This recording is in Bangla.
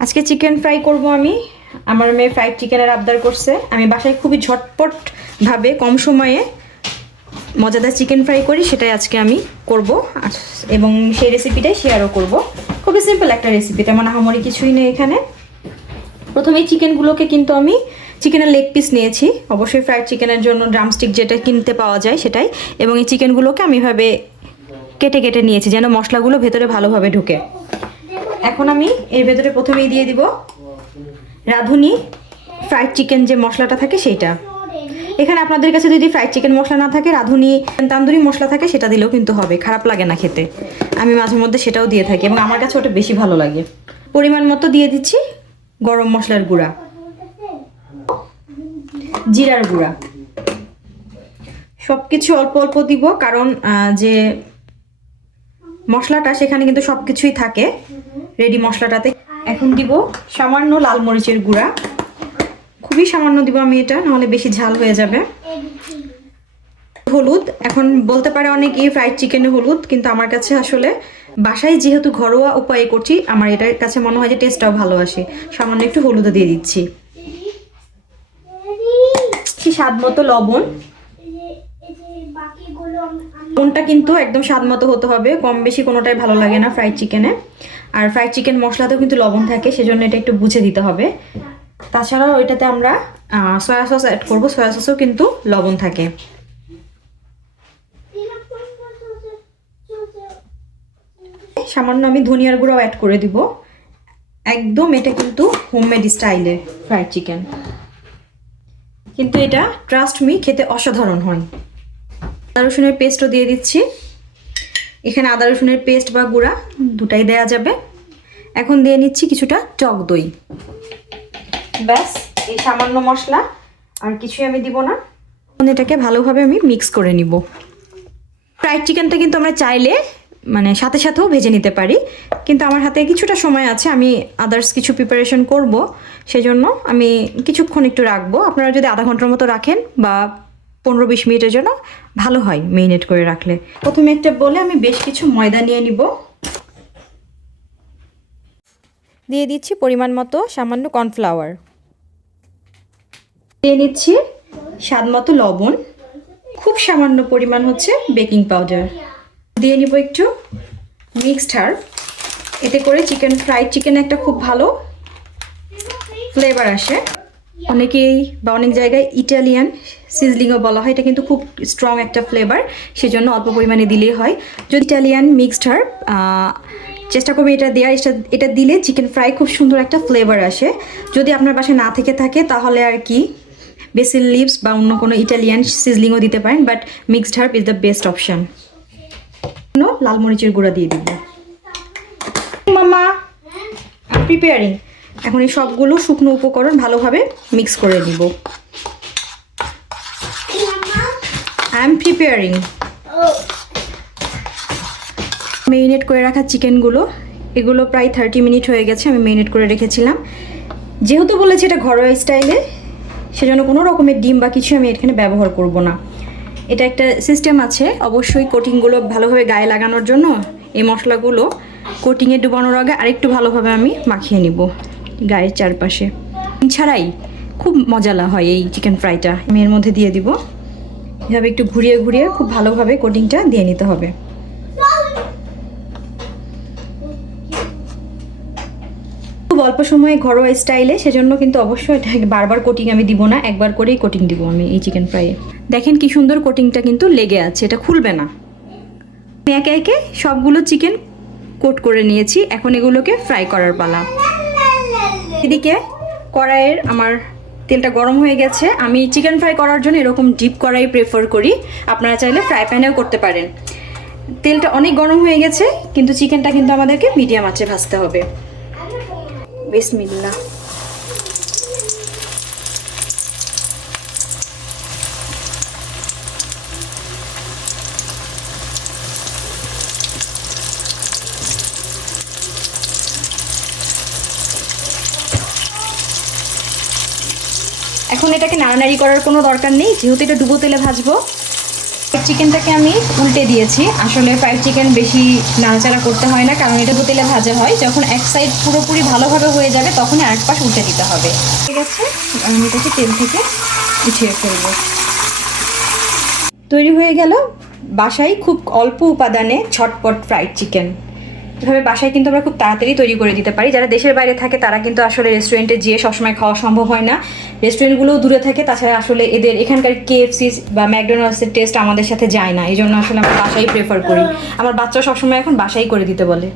আজকে চিকেন ফ্রাই করব আমি। আমার মেয়ে ফ্রাইড চিকেনের আবদার করছে। আমি বাসায় খুবই ঝটপটভাবে কম সময়ে মজাদার চিকেন ফ্রাই করি, সেটাই আজকে আমি করব। এবং সেই রেসিপিটাই শেয়ারও করব। খুবই সিম্পল একটা রেসিপি তেমন আহামরি কিছুই নেই এখানে। প্রথমে চিকেনগুলোকে কিন্তু আমি চিকেনের লেগ পিস নিয়েছি। অবশ্যই ফ্রাইড চিকেনের জন্য ড্রামস্টিক যেটা কিনতে পাওয়া যায় সেটাই। এবং এই চিকেনগুলোকে আমি এভাবে কেটে কেটে নিয়েছি, যেন মশলাগুলো ভেতরে ভালোভাবে ঢুকে। এখন আমি এর ভেতরে প্রথমেই দিয়ে দিব রাঁধুনি ফ্রাইড চিকেন যে মশলাটা থাকে সেইটা। এখানে আপনাদের কাছে যদি ফ্রাইড চিকেন মশলা না থাকে, রাঁধুনি, তান্দুরি মশলা থাকে, সেটা দিলেও কিন্তু হবে, খারাপ লাগে না খেতে। আমি মাঝে মধ্যে সেটাও দিয়ে থাকি এবং আমার কাছে ওটা বেশি ভালো লাগে। পরিমাণ মতো দিয়ে দিচ্ছি গরম মশলার গুঁড়া। জিরার গুঁড়া। সব কিছু অল্প অল্প দিব, কারণ যে মশলাটা সেখানে কিন্তু সব কিছুই থাকে। রেডি মশলাটাতে। এখন দিব সামান্য লাল মরিচের গুঁড়া। খুবই সামান্য দিব আমি এটা, নাহলে বেশি ঝাল হয়ে যাবে। হলুদ, এখন বলতে পারে অনেকেই ফ্রাইড চিকেনে হলুদ, কিন্তু আমার কাছে আসলে বাসায় যেহেতু ঘরোয়া উপায়ে করছি, আমার এটার কাছে মনে হয় যে টেস্টটাও ভালো আসে। সামান্য একটু হলুদও দিয়ে দিচ্ছি। স্বাদ মতো লবণ। লবণটা কিন্তু একদম স্বাদ মতো হতে হবে। কম বেশি কোনোটাই ভালো লাগে না ফ্রাইড চিকেনে আর ফ্রাইড চিকেন মশলাতেও কিন্তু লবণ থাকে, সেজন্য এটা একটু বুঝে দিতে হবে। তাছাড়াও এটাতে আমরা সয়া সস অ্যাড করব। সয়া সসেও কিন্তু লবণ থাকে। সামান্য আমি ধনিয়ার গুঁড়াও অ্যাড করে দিব। একদম এটা কিন্তু হোমমেড স্টাইলে ফ্রাইড চিকেন কিন্তু এটা ট্রাস্ট মি খেতে অসাধারণ হয়। আদা রসুনের পেস্টও দিয়ে দিচ্ছি। এখানে আদা রসুনের পেস্ট বা গুঁড়া দুটাই দেয়া যাবে। এখন দিয়ে নিচ্ছি কিছুটা টক দই। ব্যাস, এই সামান্য মশলা, আর কিছুই আমি দিব না। এটাকে ভালোভাবে আমি মিক্স করে নিব। ফ্রাইড চিকেনটা কিন্তু আমরা চাইলে মানে সাথে সাথেও ভেজে নিতে পারি। কিন্তু আমার হাতে কিছুটা সময় আছে, আমি আদার্স কিছু প্রিপারেশন করব। সেজন্য আমি কিছুক্ষণ একটু রাখব। আপনারা যদি আধা ঘণ্টার মতো রাখেন বা পনেরো বিশ মিনিটের জন্য ভালো হয় মেরিনেট করে রাখলে। প্রথমে একটা বলে আমি বেশ কিছু ময়দা নিয়ে নিব। দিয়ে দিচ্ছি পরিমাণ মতো সামান্য কর্নফ্লাওয়ার। দিয়ে নিচ্ছি স্বাদ মতো লবণ। খুব সামান্য পরিমাণ হচ্ছে বেকিং পাউডার। দিয়ে নিব একটু মিক্সড হার্ব এতে করে চিকেন ফ্রাইড চিকেন একটা খুব ভালো ফ্লেভার আসে। অনেকেই বা অনেক জায়গায় ইটালিয়ান সিজলিংও বলা হয়। এটা কিন্তু খুব স্ট্রং একটা ফ্লেভার সেজন্য অল্প পরিমাণে দিলেই হয়। যদি ইটালিয়ান মিক্সড হার্ব চেষ্টা করবে এটা দেওয়ার এটা এটা দিলে চিকেন ফ্রাই খুব সুন্দর একটা ফ্লেভার আসে। যদি আপনার বাসায় না থেকে থাকে, তাহলে আর কি বেসিল লিভস বা অন্য কোনো ইটালিয়ান সিজলিংও দিতে পারেন but mixed herb is the best option লাল মরিচের গুঁড়া দিয়ে দিব। মামা প্রিপেয়ারিং এখন এই সবগুলো শুকনো উপকরণ ভালোভাবে মিক্স করে দিব এম প্রিপেয়ারিং মেরিনেট করে রাখা চিকেনগুলো এগুলো প্রায় থার্টি মিনিট হয়ে গেছে, আমি মেরিনেট করে রেখেছিলাম। যেহেতু বলেছি এটা ঘরোয়া স্টাইলে সেজন্য কোনো রকমের ডিম বা কিছু আমি এখানে ব্যবহার করব না। এটা একটা সিস্টেম আছে, অবশ্যই কোটিংগুলো ভালোভাবে গায়ে লাগানোর জন্য এই মশলাগুলো কোটিংয়ে ডুবানোর আগে আরেকটু ভালোভাবে আমি মাখিয়ে নিব গায়ের চারপাশে। ছাড়াই খুব মজালা হয় এই চিকেন ফ্রাইটা আমি এর মধ্যে দিয়ে দিব। এভাবে একটু ঘুরিয়ে ঘুরিয়ে খুব ভালোভাবে কোটিংটা দিয়ে নিতে হবে। খুব অল্প সময়ে ঘরোয়া স্টাইলে সেজন্য কিন্তু অবশ্যই এটা বারবার কোটিং আমি দিব না, একবার করেই কোটিং দিব আমি এই চিকেন ফ্রাইয়ে দেখেন কি সুন্দর কোটিংটা কিন্তু লেগে আছে, এটা খুলবে না। আমি একে একে সবগুলো চিকেন কোট করে নিয়েছি, এখন এগুলোকে ফ্রাই করার পালা। এদিকে কড়াইয়ের আমার তেলটা গরম হয়ে গেছে। আমি চিকেন ফ্রাই করার জন্য এরকম ডিপ করাই প্রেফার করি। আপনারা চাইলে ফ্রাই প্যানেও করতে পারেন। তেলটা অনেক গরম হয়ে গেছে, কিন্তু চিকেনটা কিন্তু আমাদেরকে মিডিয়াম আঁচে ভাজতে হবে। বিসমিল্লাহ। এখন এটাকে নাড়ানাড়ি করার কোনো দরকার নেই, যেহেতু এটা ডুবো তেলে ভাজবো। ফ্রাইড চিকেনটাকে আমি উল্টে দিয়েছি। আসলে ফ্রাইড চিকেন বেশি নাড়াচাড়া করতে হয় না, কারণ এটা তেলে ভাজা হয়। যখন এক সাইড পুরোপুরি ভালোভাবে হয়ে যাবে তখনই আরেক পাশ উল্টে দিতে হবে। ঠিক আছে? আমি এটাকে তেল থেকে উঠিয়ে ফেলব। তৈরি হয়ে গেল বাসায় খুব অল্প উপাদানে ছটপট ফ্রাইড চিকেন এভাবে বাসায় কিন্তু আমরা খুব তাড়াতাড়ি তৈরি করে দিতে পারি। যারা দেশের বাইরে থাকে, তারা কিন্তু আসলে রেস্টুরেন্টে যেয়ে সবসময় খাওয়া সম্ভব হয় না। রেস্টুরেন্টগুলোও দূরে থাকে, তাছাড়া আসলে এদের এখানকার কেএফসি বা ম্যাকডোনাল্ডসের টেস্ট আমাদের সাথে যায় না। এই জন্য আসলে আমরা বাসাই প্রেফার করি। আমার বাচ্চা সবসময় এখন বাসাই করে দিতে বলে।